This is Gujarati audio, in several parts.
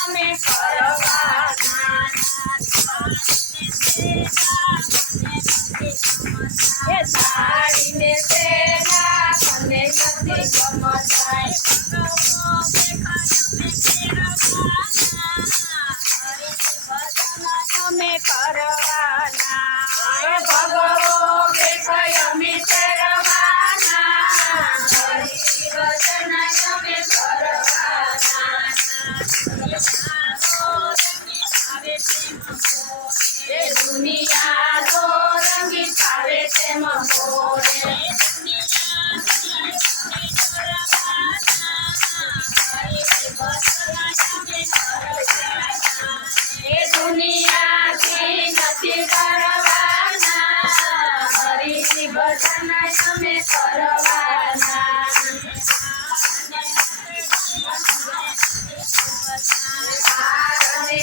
અમે કરવાના એ સાડીને સેના મને નથી ગમતા અમે કરવાના ભગવો બેઠા અમે કરવાના હરિભજન અમે કરવાના એ દુનિયા તો રંગી થાવે તેમ બોલે એ દુનિયાથી નથી કરવાના હરિની ભજન અમે કરવાના મને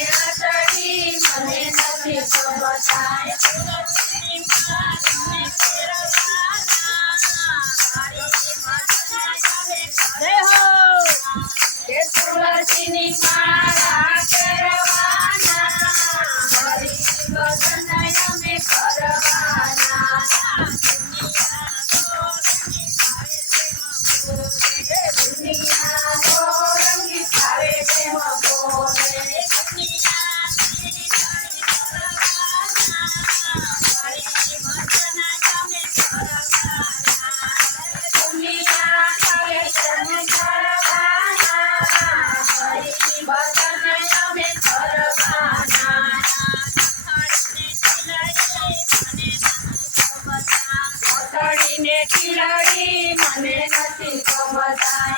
નથી ગમતા તુલસીની માળા કરવાના હરિભજન અમે કરવાના દુનિયા તો રંગી થાવે તેમ બોલે મને નથી ગમતા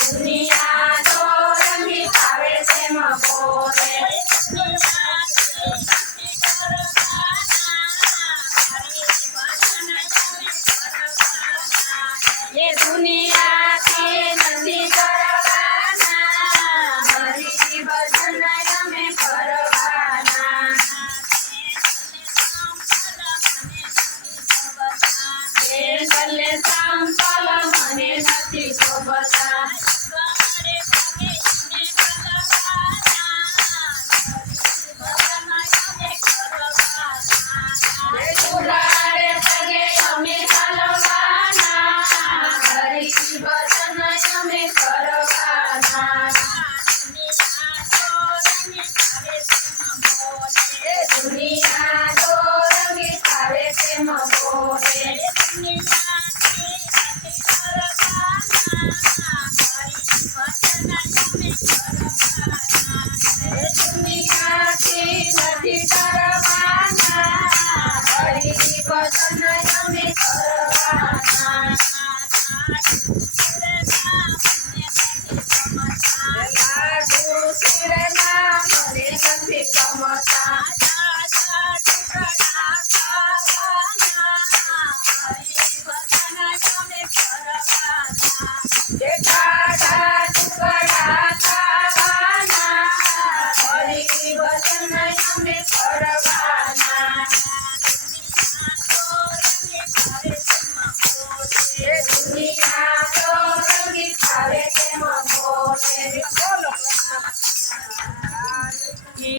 દુનિયા તો રંગી થાવે તેમ બોલે એ દુનિયાથી નથી કરવાના હરિની ભજન અમે કરવાના એ ગલે સંપલ મને નથી ગમતા ઉલાડે પગે અમે હલવાના હરિભજન અમે કરવાના એ દુનિયા તો રંગી થાવે તેમ બોલે દુનિયાથી નથી કરવાના હરિભજન અમે કરવાના